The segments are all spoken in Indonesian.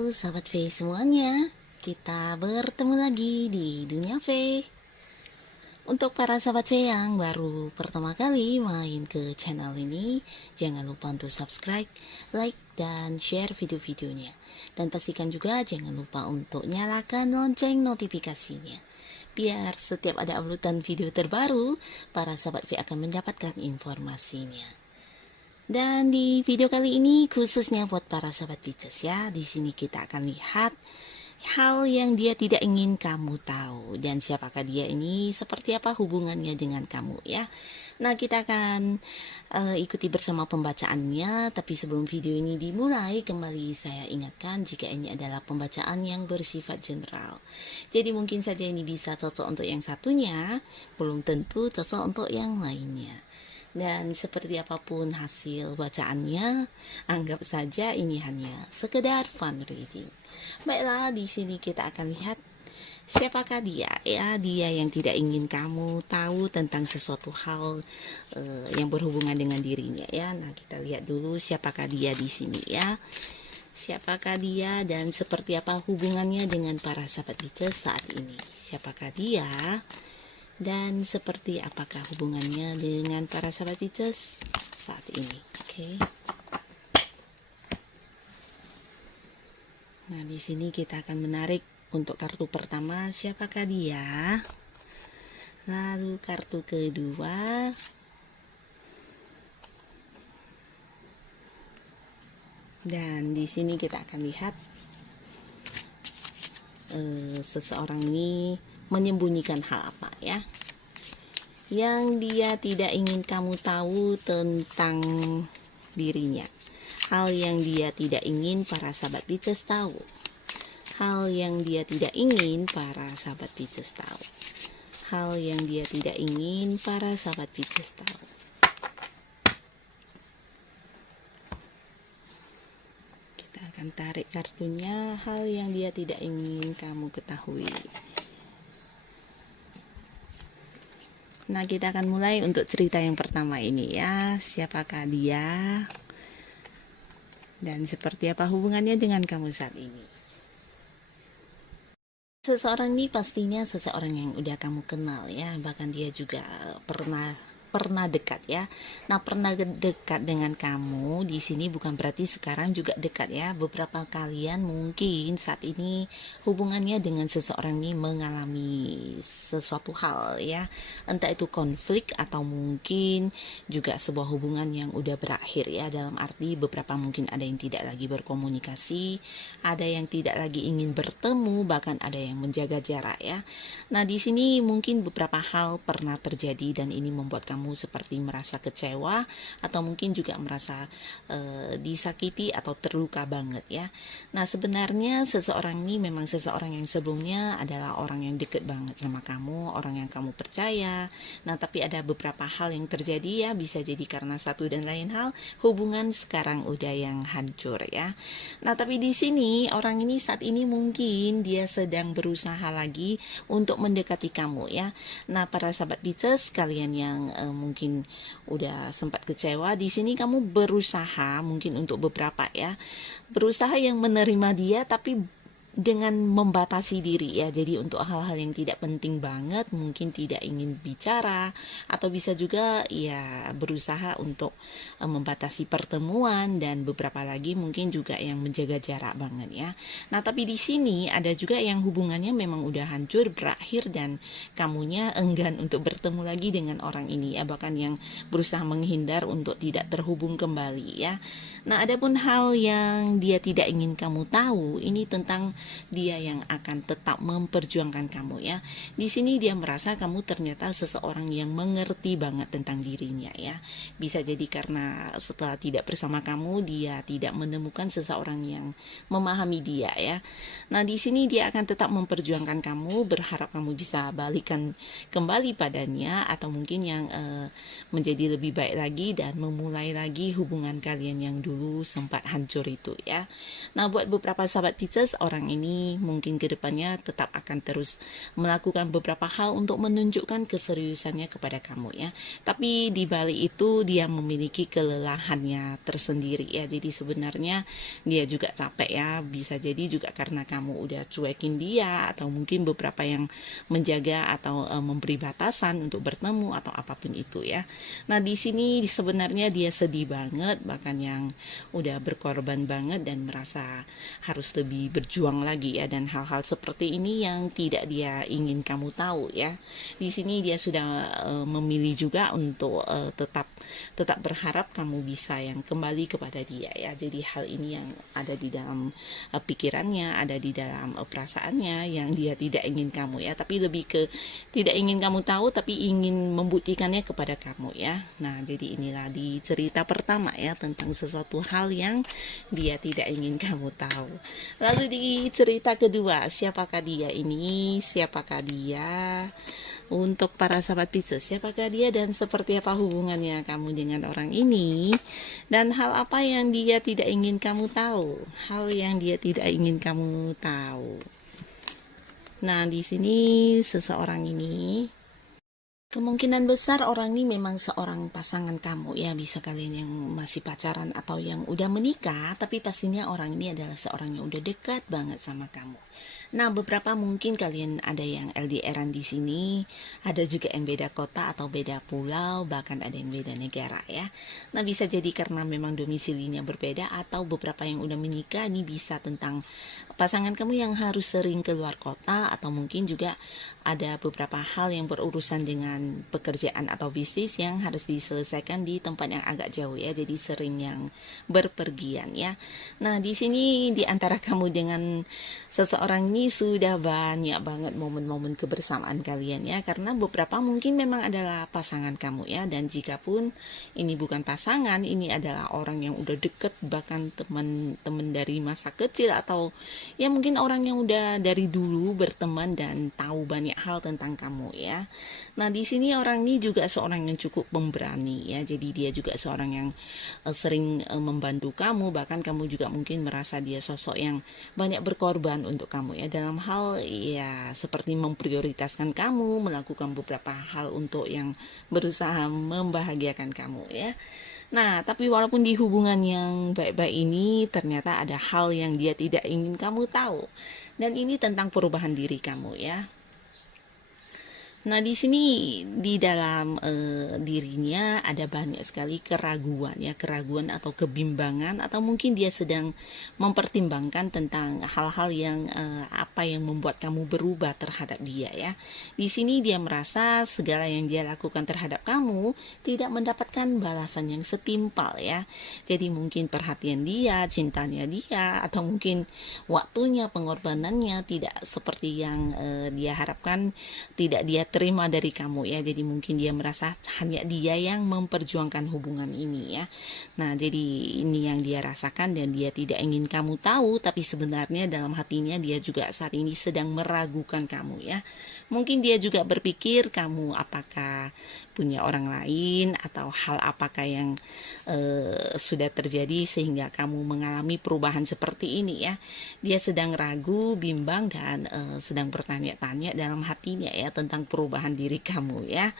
Halo sahabat V semuanya, kita bertemu lagi di Dunia V. Untuk para sahabat V yang baru pertama kali main ke channel ini, jangan lupa untuk subscribe, like, dan share video-videonya. Dan pastikan juga jangan lupa untuk nyalakan lonceng notifikasinya. Biar setiap ada uploadan video terbaru, para sahabat V akan mendapatkan informasinya. Dan di video kali ini khususnya buat para sahabat Pisces ya. Di sini kita akan lihat hal yang dia tidak ingin kamu tahu dan siapakah dia ini, seperti apa hubungannya dengan kamu ya. Nah, kita akan ikuti bersama pembacaannya, tapi sebelum video ini dimulai, kembali saya ingatkan jika ini adalah pembacaan yang bersifat general. Jadi mungkin saja ini bisa cocok untuk yang satunya, belum tentu cocok untuk yang lainnya. Dan seperti apapun hasil bacaannya, anggap saja ini hanya sekedar fun reading. Baiklah, di sini kita akan lihat siapakah dia ya, dia yang tidak ingin kamu tahu tentang sesuatu hal yang berhubungan dengan dirinya ya. Nah, kita lihat dulu siapakah dia di sini ya. Siapakah dia dan seperti apa hubungannya dengan para sahabat Pisces saat ini? Siapakah dia? Dan seperti apakah hubungannya dengan para sahabat Pisces saat ini? Oke. Nah, di sini kita akan menarik untuk kartu pertama, siapakah dia? Lalu kartu kedua. Dan di sini kita akan lihat seseorang ini menyembunyikan hal apa ya yang dia tidak ingin kamu tahu tentang dirinya. Hal yang dia tidak ingin para sahabat Pisces tahu. Hal yang dia tidak ingin para sahabat Pisces tahu. Hal yang dia tidak ingin para sahabat Pisces tahu. Kita akan tarik kartunya, hal yang dia tidak ingin kamu ketahui. Nah, kita akan mulai untuk cerita yang pertama ini ya. Siapakah dia? Dan seperti apa hubungannya dengan kamu saat ini? Seseorang ini pastinya seseorang yang udah kamu kenal ya. Bahkan dia juga pernah dekat ya. Nah, pernah dekat dengan kamu di sini bukan berarti sekarang juga dekat ya. Beberapa kalian mungkin saat ini hubungannya dengan seseorang ini mengalami sesuatu hal ya. Entah itu konflik atau mungkin juga sebuah hubungan yang udah berakhir ya. Dalam arti beberapa mungkin ada yang tidak lagi berkomunikasi, ada yang tidak lagi ingin bertemu, bahkan ada yang menjaga jarak ya. Nah, di sini mungkin beberapa hal pernah terjadi dan ini membuat kamu seperti merasa kecewa atau mungkin juga merasa disakiti atau terluka banget ya. Nah, sebenarnya seseorang ini memang seseorang yang sebelumnya adalah orang yang deket banget sama kamu, orang yang kamu percaya. Nah, tapi ada beberapa hal yang terjadi ya, bisa jadi karena satu dan lain hal hubungan sekarang udah yang hancur ya. Nah, tapi di sini orang ini saat ini mungkin dia sedang berusaha lagi untuk mendekati kamu ya. Nah, para sahabat Pisces kalian yang mungkin udah sempat kecewa, di sini kamu berusaha mungkin untuk beberapa ya, berusaha yang menerima dia tapi dengan membatasi diri ya. Jadi untuk hal-hal yang tidak penting banget mungkin tidak ingin bicara, atau bisa juga ya berusaha untuk membatasi pertemuan, dan beberapa lagi mungkin juga yang menjaga jarak banget ya. Nah, tapi di sini ada juga yang hubungannya memang udah hancur, berakhir, dan kamunya enggan untuk bertemu lagi dengan orang ini ya, bahkan yang berusaha menghindar untuk tidak terhubung kembali ya. Nah, adapun hal yang dia tidak ingin kamu tahu ini tentang dia yang akan tetap memperjuangkan kamu ya. Di sini dia merasa kamu ternyata seseorang yang mengerti banget tentang dirinya ya. Bisa jadi karena setelah tidak bersama kamu dia tidak menemukan seseorang yang memahami dia ya. Nah, di sini dia akan tetap memperjuangkan kamu, berharap kamu bisa balikan kembali padanya, atau mungkin yang menjadi lebih baik lagi dan memulai lagi hubungan kalian yang dulu sempat hancur itu ya. Nah, buat beberapa sahabat Pisces, orang orang ini mungkin kedepannya tetap akan terus melakukan beberapa hal untuk menunjukkan keseriusannya kepada kamu ya. Tapi di balik itu dia memiliki kelelahannya tersendiri ya. Jadi sebenarnya dia juga capek ya. Bisa jadi juga karena kamu udah cuekin dia, atau mungkin beberapa yang menjaga atau memberi batasan untuk bertemu atau apapun itu ya. Nah, di sini sebenarnya dia sedih banget, bahkan yang udah berkorban banget dan merasa harus lebih berjuang lagi ya, dan hal-hal seperti ini yang tidak dia ingin kamu tahu ya. Di sini dia sudah memilih juga untuk tetap berharap kamu bisa yang kembali kepada dia ya. Jadi hal ini yang ada di dalam pikirannya, ada di dalam perasaannya yang dia tidak ingin kamu ya, tapi lebih ke tidak ingin kamu tahu tapi ingin membuktikannya kepada kamu ya. Nah, jadi inilah di cerita pertama ya, tentang sesuatu hal yang dia tidak ingin kamu tahu. Lalu di cerita kedua, siapakah dia ini? Siapakah dia? Untuk para sahabat Pisces, siapakah dia dan seperti apa hubungannya kamu dengan orang ini? Dan hal apa yang dia tidak ingin kamu tahu? Hal yang dia tidak ingin kamu tahu. Nah, di sini seseorang ini kemungkinan besar orang ini memang seorang pasangan kamu ya, bisa kalian yang masih pacaran atau yang udah menikah, tapi pastinya orang ini adalah seorang yang udah dekat banget sama kamu. Nah, beberapa mungkin kalian ada yang LDRan di sini, ada juga yang beda kota atau beda pulau, bahkan ada yang beda negara ya. Nah, bisa jadi karena memang domisilinya berbeda, atau beberapa yang udah menikah ini bisa tentang pasangan kamu yang harus sering keluar kota, atau mungkin juga ada beberapa hal yang berurusan dengan pekerjaan atau bisnis yang harus diselesaikan di tempat yang agak jauh ya, jadi sering yang berpergian ya. Nah, di sini di antara kamu dengan seseorang ini sudah banyak banget momen-momen kebersamaan kalian ya, karena beberapa mungkin memang adalah pasangan kamu ya, dan jika pun ini bukan pasangan, ini adalah orang yang udah deket, bahkan teman-teman dari masa kecil, atau ya mungkin orang yang udah dari dulu berteman dan tahu banyak hal tentang kamu ya. Nah, di sini orang ini juga seorang yang cukup pemberani ya, jadi dia juga seorang yang sering membantu kamu, bahkan kamu juga mungkin merasa dia sosok yang banyak berkorban untuk kamu ya, dalam hal ya seperti memprioritaskan kamu, melakukan beberapa hal untuk yang berusaha membahagiakan kamu ya. Nah, tapi walaupun di hubungan yang baik-baik ini, ternyata ada hal yang dia tidak ingin kamu tahu, dan ini tentang perubahan diri kamu ya. Nah, di sini di dalam dirinya ada banyak sekali keraguan ya, keraguan atau kebimbangan, atau mungkin dia sedang mempertimbangkan tentang hal-hal yang apa yang membuat kamu berubah terhadap dia ya. Di sini dia merasa segala yang dia lakukan terhadap kamu tidak mendapatkan balasan yang setimpal ya. Jadi mungkin perhatian dia, cintanya dia, atau mungkin waktunya, pengorbanannya tidak seperti yang dia harapkan, tidak dia terima dari kamu ya. Jadi mungkin dia merasa hanya dia yang memperjuangkan hubungan ini ya. Nah, jadi ini yang dia rasakan dan dia tidak ingin kamu tahu, tapi sebenarnya dalam hatinya dia juga saat ini sedang meragukan kamu ya. Mungkin dia juga berpikir kamu apakah punya orang lain, atau hal apakah yang sudah terjadi sehingga kamu mengalami perubahan seperti ini ya. Dia sedang ragu, bimbang, dan sedang bertanya-tanya dalam hatinya ya tentang perubahan diri kamu ya.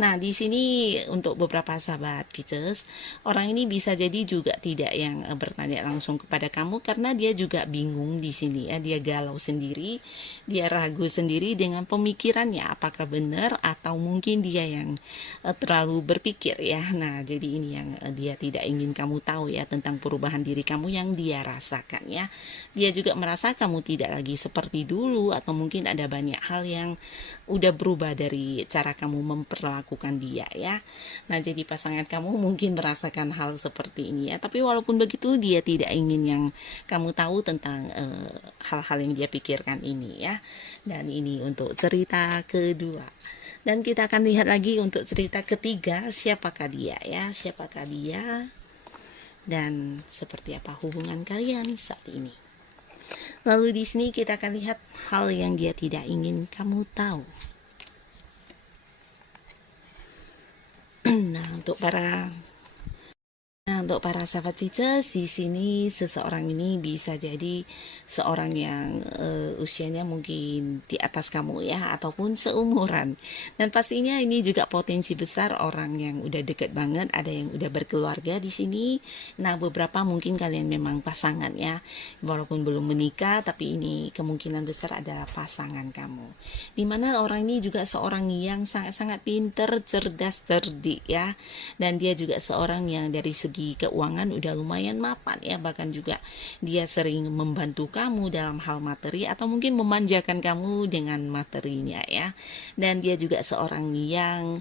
Nah, di sini untuk beberapa sahabat Pisces, orang ini bisa jadi juga tidak yang bertanya langsung kepada kamu, karena dia juga bingung di sini ya. Dia galau sendiri, dia ragu sendiri dengan pemikirannya apakah benar, atau mungkin dia yang terlalu berpikir ya. Nah, jadi ini yang dia tidak ingin kamu tahu ya, tentang perubahan diri kamu yang dia rasakan ya. Dia juga merasa kamu tidak lagi seperti dulu, atau mungkin ada banyak hal yang udah berubah dari cara kamu memperlakukan dia ya. Nah, jadi pasangan kamu mungkin merasakan hal seperti ini ya, tapi walaupun begitu dia tidak ingin yang kamu tahu tentang hal-hal yang dia pikirkan ini ya. Dan ini untuk cerita kedua. Dan kita akan lihat lagi untuk cerita ketiga, siapakah dia ya, siapakah dia dan seperti apa hubungan kalian saat ini. Lalu di sini kita akan lihat hal yang dia tidak ingin kamu tahu. Nah, untuk para Nah, untuk para sahabat Pisces, di sini seseorang ini bisa jadi seorang yang usianya mungkin di atas kamu ya, ataupun seumuran. Dan pastinya ini juga potensi besar orang yang udah deket banget, ada yang udah berkeluarga di sini. Nah, beberapa mungkin kalian memang pasangan ya, walaupun belum menikah, tapi ini kemungkinan besar adalah pasangan kamu. Dimana orang ini juga seorang yang sangat-sangat pinter, cerdas, cerdik ya, dan dia juga seorang yang dari segi keuangan udah lumayan mapan ya, bahkan juga dia sering membantu kamu dalam hal materi atau mungkin memanjakan kamu dengan materinya ya. Dan dia juga seorang yang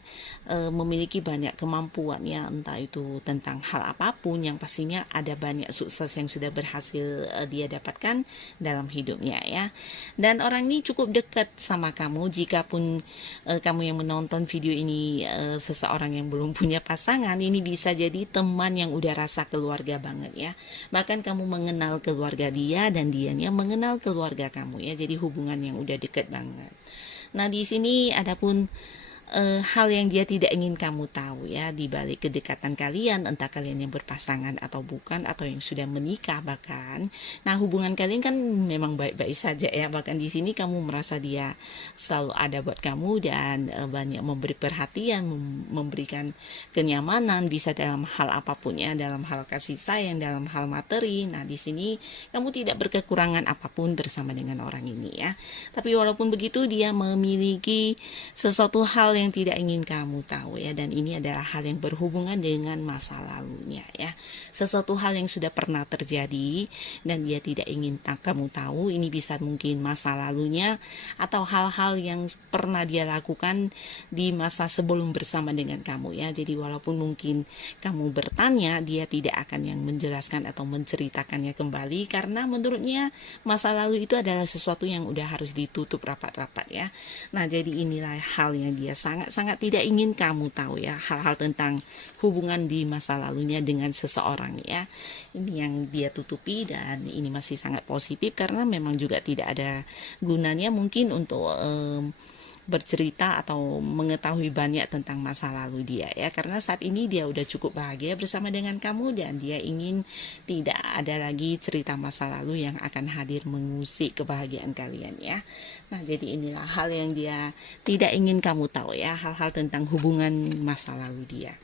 memiliki banyak kemampuan ya, entah itu tentang hal apapun, yang pastinya ada banyak sukses yang sudah berhasil dia dapatkan dalam hidupnya ya. Dan orang ini cukup dekat sama kamu, jika pun kamu yang menonton video ini seseorang yang belum punya pasangan, ini bisa jadi teman yang udah rasa keluarga banget ya. Bahkan kamu mengenal keluarga dia dan dianya mengenal keluarga kamu ya. Jadi hubungan yang udah deket banget. Nah, di sini adapun hal yang dia tidak ingin kamu tahu ya, di balik kedekatan kalian, entah kalian yang berpasangan atau bukan, atau yang sudah menikah bahkan. Nah, hubungan kalian kan memang baik-baik saja ya, bahkan di sini kamu merasa dia selalu ada buat kamu dan banyak memberi perhatian, memberikan kenyamanan, bisa dalam hal apapun ya, dalam hal kasih sayang, dalam hal materi. Nah, di sini kamu tidak berkekurangan apapun bersama dengan orang ini ya. Tapi walaupun begitu, dia memiliki sesuatu hal yang tidak ingin kamu tahu ya, dan ini adalah hal yang berhubungan dengan masa lalunya ya, sesuatu hal yang sudah pernah terjadi dan dia tidak ingin kamu tahu. Ini bisa mungkin masa lalunya atau hal-hal yang pernah dia lakukan di masa sebelum bersama dengan kamu ya. Jadi walaupun mungkin kamu bertanya, dia tidak akan yang menjelaskan atau menceritakannya kembali, karena menurutnya masa lalu itu adalah sesuatu yang udah harus ditutup rapat-rapat ya. Nah, jadi inilah hal yang dia sangat-sangat tidak ingin kamu tahu ya, hal-hal tentang hubungan di masa lalunya dengan seseorang ya. Ini yang dia tutupi, dan ini masih sangat positif karena memang juga tidak ada gunanya mungkin untuk bercerita atau mengetahui banyak tentang masa lalu dia ya, karena saat ini dia udah cukup bahagia bersama dengan kamu dan dia ingin tidak ada lagi cerita masa lalu yang akan hadir mengusik kebahagiaan kalian ya. Nah, jadi inilah hal yang dia tidak ingin kamu tahu ya, hal-hal tentang hubungan masa lalu dia.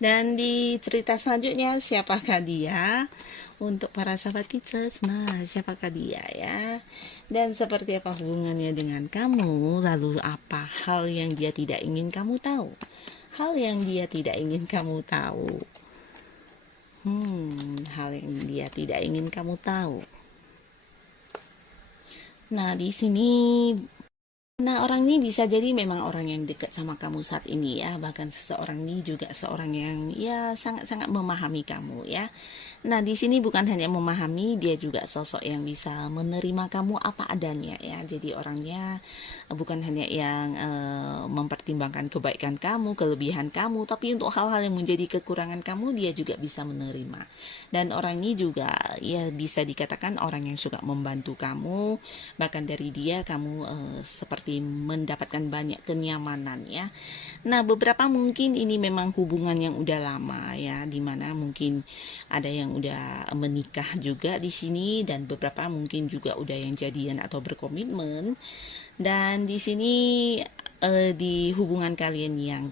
Dan di cerita selanjutnya, siapakah dia? Untuk para sahabat Pisces, nah siapakah dia ya? Dan seperti apa hubungannya dengan kamu? Lalu apa hal yang dia tidak ingin kamu tahu? Hal yang dia tidak ingin kamu tahu. Hal yang dia tidak ingin kamu tahu. Nah, di sini orang ini bisa jadi memang orang yang dekat sama kamu saat ini ya. Bahkan seseorang ini juga seorang yang ya sangat-sangat memahami kamu ya. Nah, di sini bukan hanya memahami, dia juga sosok yang bisa menerima kamu apa adanya ya. Jadi orangnya bukan hanya yang mempertimbangkan kebaikan kamu, kelebihan kamu, tapi untuk hal-hal yang menjadi kekurangan kamu dia juga bisa menerima. Dan orang ini juga ya bisa dikatakan orang yang suka membantu kamu. Bahkan dari dia kamu seperti mendapatkan banyak kenyamanan ya. Nah, beberapa mungkin ini memang hubungan yang udah lama ya, dimana mungkin ada yang udah menikah juga di sini, dan beberapa mungkin juga udah yang jadian atau berkomitmen. Dan di sini di hubungan kalian yang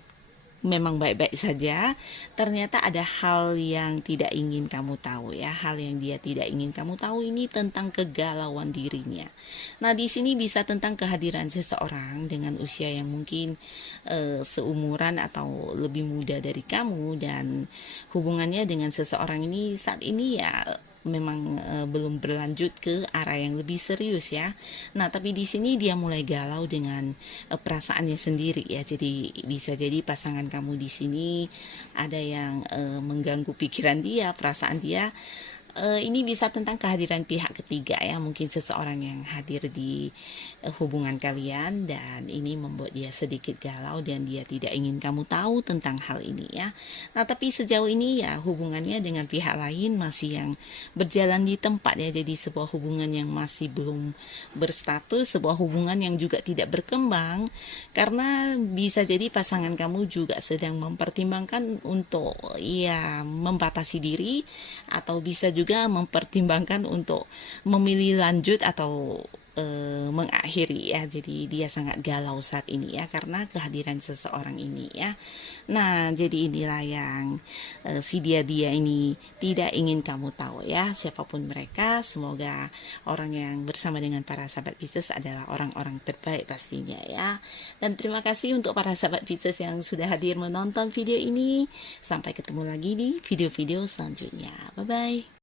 memang baik-baik saja, ternyata ada hal yang tidak ingin kamu tahu ya. Hal yang dia tidak ingin kamu tahu ini tentang kegalauan dirinya. Nah, di sini bisa tentang kehadiran seseorang dengan usia yang mungkin seumuran atau lebih muda dari kamu, dan hubungannya dengan seseorang ini saat ini ya memang belum berlanjut ke arah yang lebih serius ya. Nah, tapi di sini dia mulai galau dengan perasaannya sendiri ya. Jadi bisa jadi pasangan kamu di sini ada yang mengganggu pikiran dia, perasaan dia Ini bisa tentang kehadiran pihak ketiga ya, mungkin seseorang yang hadir di hubungan kalian dan ini membuat dia sedikit galau dan dia tidak ingin kamu tahu tentang hal ini ya. Nah, tapi sejauh ini ya hubungannya dengan pihak lain masih yang berjalan di tempat ya, jadi sebuah hubungan yang masih belum berstatus, sebuah hubungan yang juga tidak berkembang karena bisa jadi pasangan kamu juga sedang mempertimbangkan untuk ya membatasi diri atau bisa juga mempertimbangkan untuk memilih lanjut atau mengakhiri ya. Jadi dia sangat galau saat ini ya karena kehadiran seseorang ini ya. Nah, jadi inilah yang si dia ini tidak ingin kamu tahu ya, siapapun mereka. Semoga orang yang bersama dengan para sahabat Pisces adalah orang-orang terbaik pastinya ya. Dan terima kasih untuk para sahabat Pisces yang sudah hadir menonton video ini. Sampai ketemu lagi di video-video selanjutnya. Bye bye.